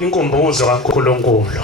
inkumbuzo kaNkulunkulu.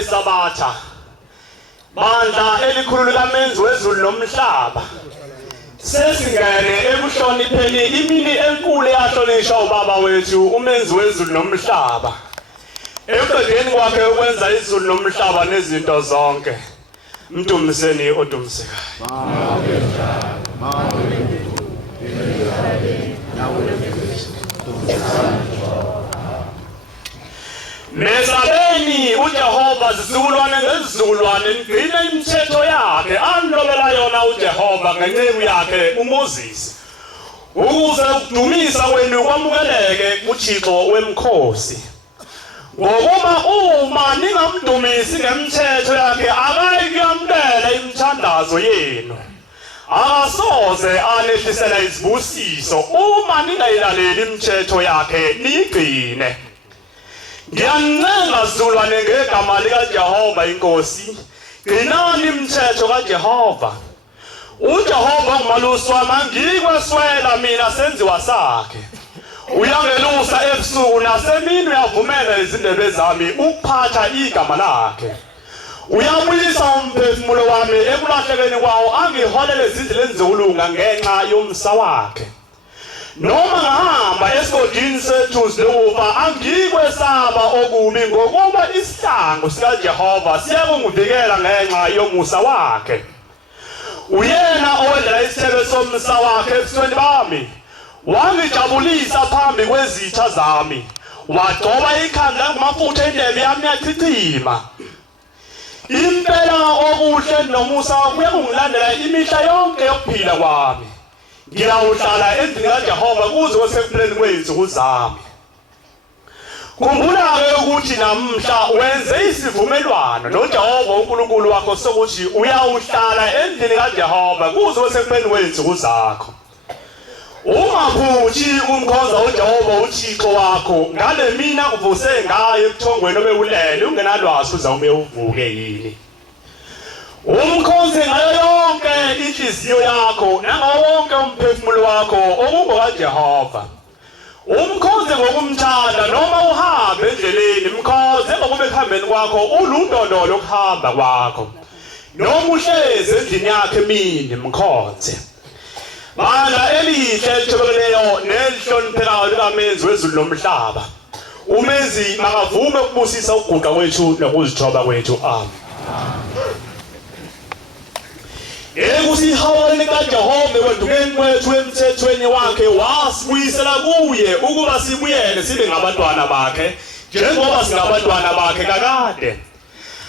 wesabatha bandla elikhulu likamenzi wezulu nomhlaba sesingene ekuhlonipheni imini enkulu eyahlonishwa ubaba wethu umenzi wezulu nomhlaba eqedeni kwakhe ukwenza izulu nomhlaba nezinto zonke mdumiseni odumisekayo Mesabeni uJehova zizukulwane ngezizukulwane ngcine imithetho yakhe anilobela yona uJehova ngenceku yakhe uMoses ukuze ukudumisa kwenu kwamukeleke kuThixo wemkhosi ngokuba uma ningamdumisi ngemithetho yakhe akayikuyamkela imithandazo yenu akasoze anehlisela izibusiso uma ningayilaleli imithetho yakhe niyigcine Ngiyancenga zizukulwane ngegama likaJehova inkosi gcinani imithetho kaJehova uJehova ngumalusi wami angikweswela mina senziwa sakhe uyangelusa ebusuku nasemini uyavumela izindebe zami ukuphatha igama lakhe uyabuyisa umphefumulo wami ekulahlekeni kwawo angiholele ezindleleni zokulunga ngenxa yomsa wakhe noma ngahamba esigodini sethu silokufa angikwesaba okubi ngokuba isihlangu sikaJehova siyakungivikela ngenxa yomusa wakhe uyena owendlela isithebe somsa wakhe ebusweni bami wangijabulisa phambi kwezitha zami wagcoba ikhanda ngamafutha indebe yami yachicima impela okuhle nomusa kuyangilandela imihla yonke yokuphila kwami ngiyawuhlala endlini kaJehova kuze kwesekuphileni kwezinsuku zami khumbula-ke ukuthi namhla wenze isivumelwano noJehova uNkulunkulu wakho sokuthi uyawuhlala endlini kaJehova kuze kwesekuphileni kwezinsuku zakho ungaphuthi umkhonza uJehova uThixo wakho ngale mina kuvuse ngayo ebuthongweni obewulele ungenalwazi uzawube uvuke yini umkhonze ngayo yonke inhliziyo yakho nangawo wonke umphefumulo wakho okungokaJehova umkhonze ngokumthanda noma uhambe endleleni mkhonze ngokuba ekuhambeni kwakho ulundondolo lokuhamba kwakho noma uhlezi endlini yakhe emini mkhonze Bala elihle elithobekeleyo nelihloniphekayo likamenzi wezulu nomhlaba umenzi makavume ukubusisa ukuguqa kwethu nokuzithoba kwethu amen Ekusihawaleni kaJehova ekwedukeni kwethu emthethweni wakhe wasibuyisela kuye ukuba sibuyele sibe ngabantwana bakhe njengoba singabantwana bakhe kakade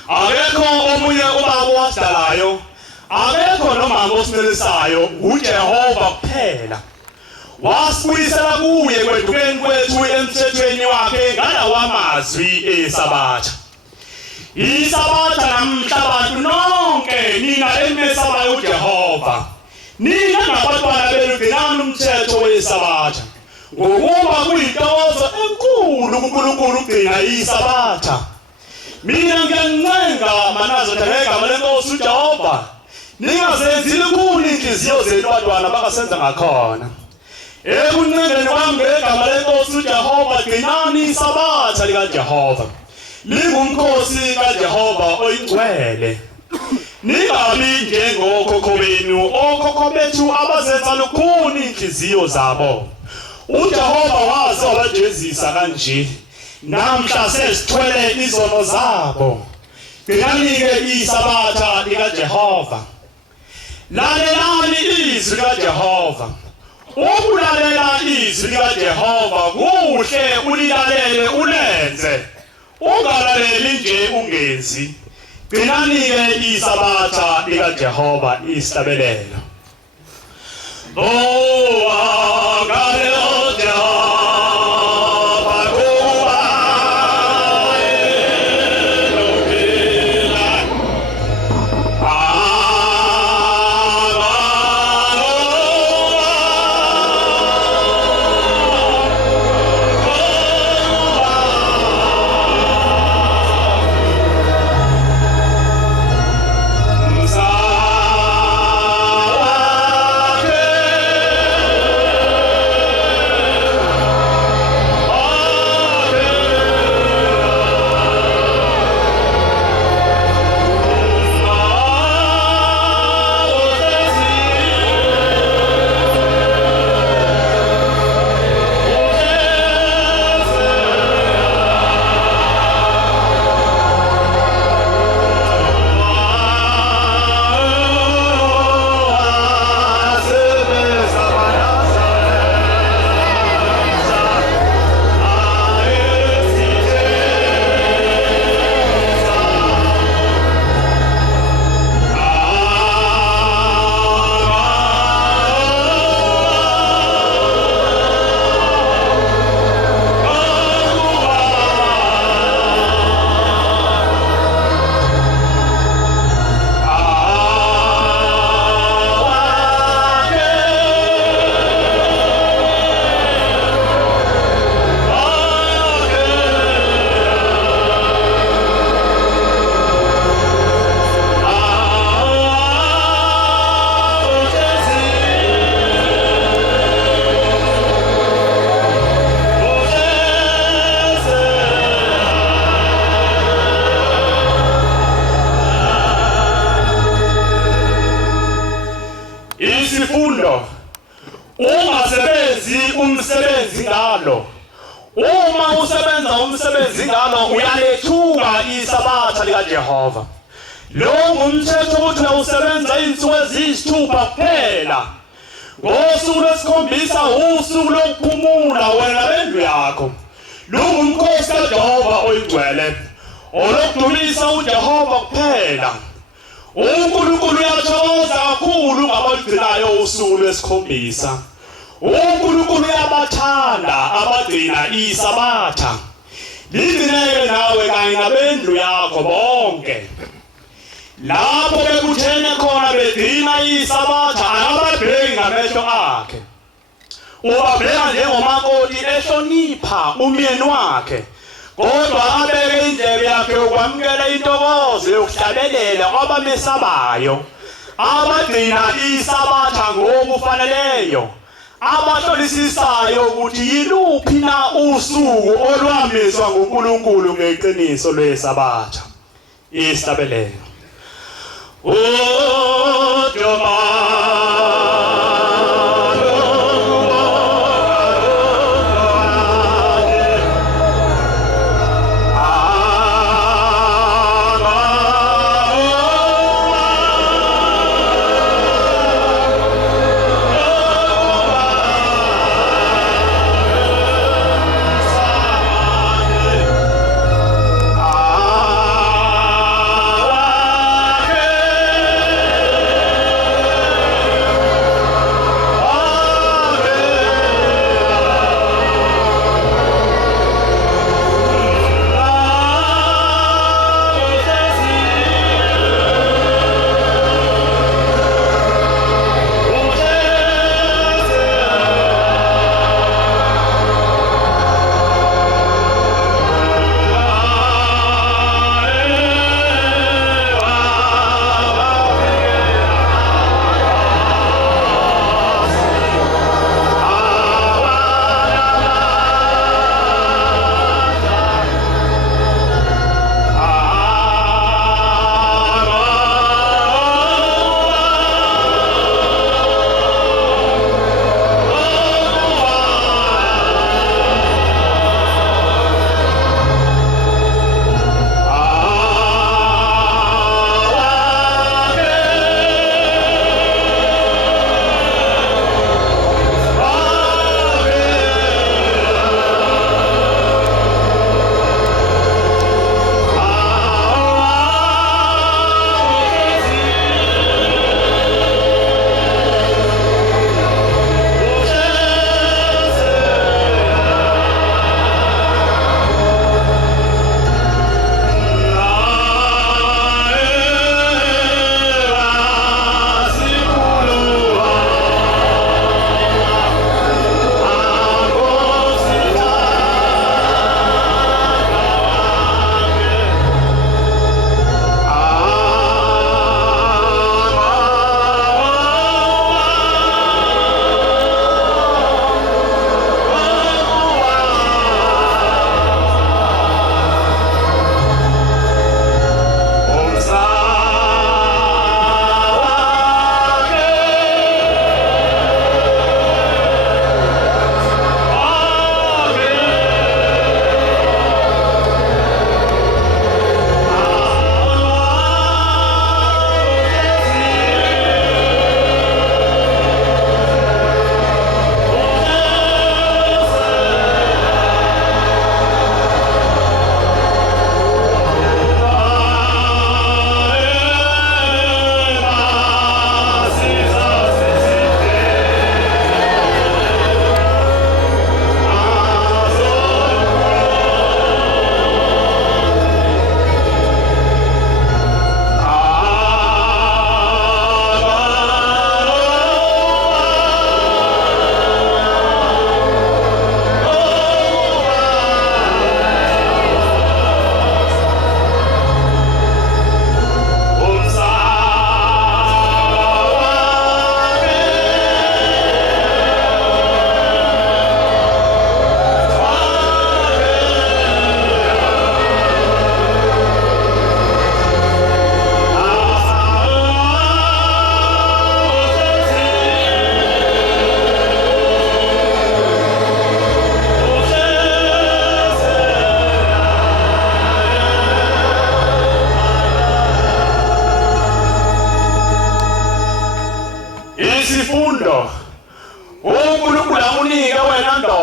akekho omunye ubaba owasidalayo akekho nomama osinelisayo uJehova kuphela wasibuyisela kuye kwedukeni kwethu emthethweni wakhe ngalawa amazwi esabatha isabatha namhla abantu nonke nina emesabayo uJehova nina ngabantwana benu gcinani umthetho wesabatha ngokuba kuyintokozo enkulu kuNkulunkulu ukugcina isabatha mina ngiyancenga manazo ngegama lenkosi uJehova ningazenzi lukhulu inhliziyo zenu bantwana bangasenza ngakhona ekuncengeni kwami ngegama lenkosi uJehova gcinani isabatha likaJehova lingumkhosi kaJehova oyingcwele ningabi njengokhokho benu okhokho bethu abazenza lukhulu inhliziyo zabo uJehova wazi wabajezisa kanje namhla sesithwele izono zabo gcinani-ke isabatha likaJehova lalelani izwi likaJehova ukulalela izwi likaJehova kuhle ulilalele ulenze ungalaleli nje ungenzi gcinani-ke isabatha likaJehova isihlabelelo ungasebenzi umsebenzi ngalo. Uma usebenza umsebenzi ngalo uyalethuka isabatha lika Jehova. Lo ngumthetho ukuthi usebenza izinsuku eziyisithupha kuphela. Ngosuku lwesikhombisa usuku lokuphumula wena nendlu yakho. Lungumkhosi kaJehova oyingcwele. Olokudumisa uJehova kuphela. uNkulunkulu uyathokoza kakhulu ngabagcinayo usuku lwesikhombisa. uNkulunkulu uyabathanda abagcina isabatha. Ligcineke nawe kanye nabendlu yakho bonke. Lapho bekuthene khona begcina isabatha ababheki ngamehlo akhe. Ubabheka njengomakoti ehlonipha umyeni wakhe. Kodwa abeke indlebe yakhe ukwamukela intokozo yokuhlabelela kwabamesabayo. Abagcina isabatha ngokufaneleyo. Abahlolisisayo ukuthi yiluphi na usuku olwamiswa nguNkulunkulu ngeqiniso lwesabatha. Isihlabelelo.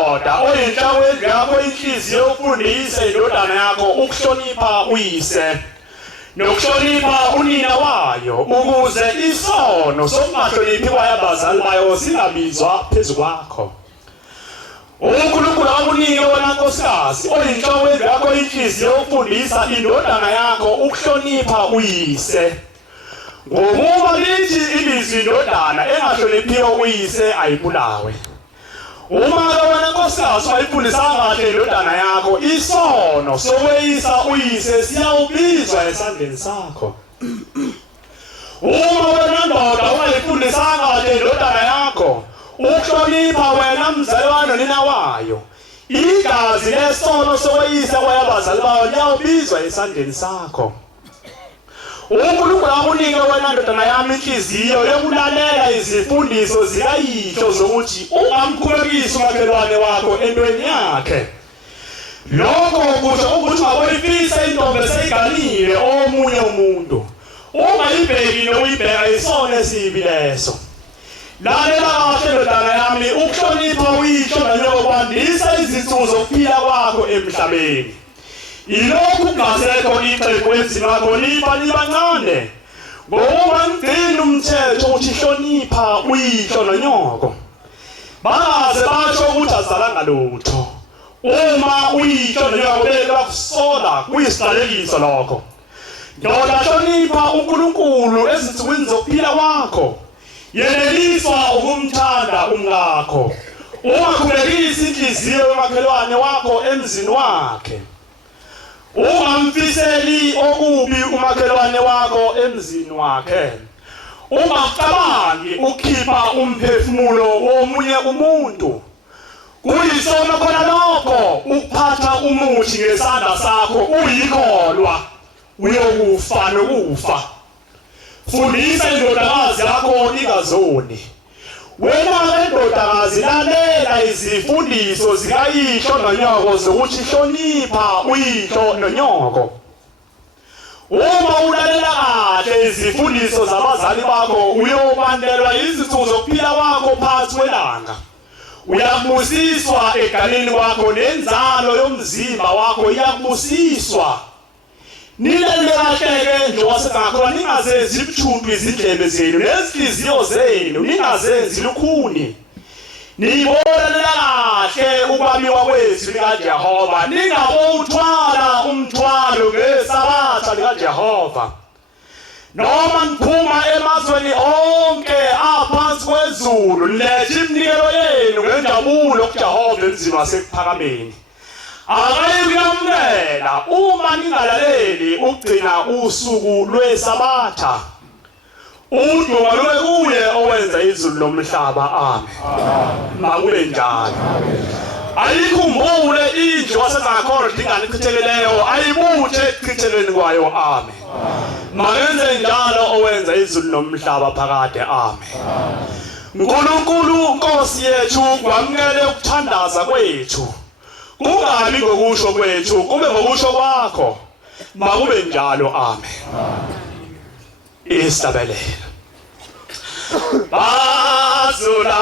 ndoda oyinhloko yendlu yakho inhliziyo ufundise indodana yakho ukuhlonipha uyise nokuhlonipha unina wayo ukuze isono sokungahloniphi kwabazali bayo singabizwa phezu kwakho. uNkulunkulu akunika wena nkosikazi oyinhloko yendlu yakho inhliziyo ufundisa indodana yakho ukuhlonipha uyise. Ngoba lithi ilizwi indodana engahloniphiyo uyise ayibulawe. Uma wena nkosikazi ayifundisanga kahle indodana yakho isono sokweyisa uyise siyawubizwa esandleni sakho. Uma wena ndoda ungayifundisanga kahle indodana yakho ukuhlonipha wena mzalwane nina wayo igazi lesono sokweyisa kwabazali bayo liyawubizwa esandleni sakho. uNkulunkulu akunika wena ndodana yami inhliziyo yokulalela izifundiso zikayihlo zokuthi ungamkhulekisi umakhelwane wakho entweni yakhe. Lokho kusho ukuthi abayifisa intombi eseyiganile omunye umuntu ungayibheki nokuyibheka isona esibi leso. Lalela kahle ndodana yami ukuhlonipha uyihlo nanyoko kwandisa izinsuku zokuphila kwakho emhlabeni. Ilokhu kungasekho ixhego enzima lakho libancane ngoba ngigcina umthetho uthi hlonipha uyihlo nonyoko. Bangaze basho ukuthi azalanga lutho. Uma uyihlo nonyoko bekusola kuyisiqalekiso lokho. Ndoda hlonipha uNkulunkulu ezinsukwini zokuphila kwakho. Yeneliswa ukumthanda umkakho. Ungakhulekisi inhliziyo yomakhelwane wakho emzini wakhe. Ungamfiseli okubi umakhelwane wakho emzini wakhe. Ungacabangi ukukhipha umphefumulo womunye umuntu. Kuyisona khona lokho ukuphatha umuthi ngesandla sakho uyikholwa uyokufa nokufa. Fundisa indodakazi yakho ingazoni. Wena ndodakazi lalela izifundiso zikayihlo nonyoko zokuthi hlonipha uyihlo nonyoko. Uma ulalela kahle izifundiso zabazali bakho uyobandelwa izinsuku zokuphila kwakho phansi kwelanga. Uyabusiswa egaleni kwakho nenzalo yomzimba wakho iyabusiswa. Nilalele kahle nje wasengakho ningazenzi ibuthuntu izindlebe zenu nezinhliziyo zenu ningazenzi lukhuni. Nibolela kahle ukwabiwa kwethu likaJehova ningabowuthwala umthwalo ngesabatha likaJehova. Noma niphuma emazweni onke aphansi kwezulu lethe iminikelo yenu ngenjabulo kuJehova emzini wasekuphakameni. Akayikuyamukela uma ningalaleli ukugcina usuku lwesabatha. Udumo lube kuye owenza izulu nomhlaba. Amen. Makube njalo. Ayikhumbule indlu wasezangakhona dingane ichithekeleyo ayibuthe ekuchithelweni kwayo. Amen. Makenze njalo owenza izulu nomhlaba phakade. Amen. Nkulunkulu Nkosi yethu kwamukele ukuthandaza kwethu. Kungabi ngokusho kwethu kube ngokusho kwakho. Makube njalo. Amen. Isabelle Basula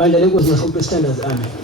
bandla lenkosi ngahlonipha isithandazi. Amen.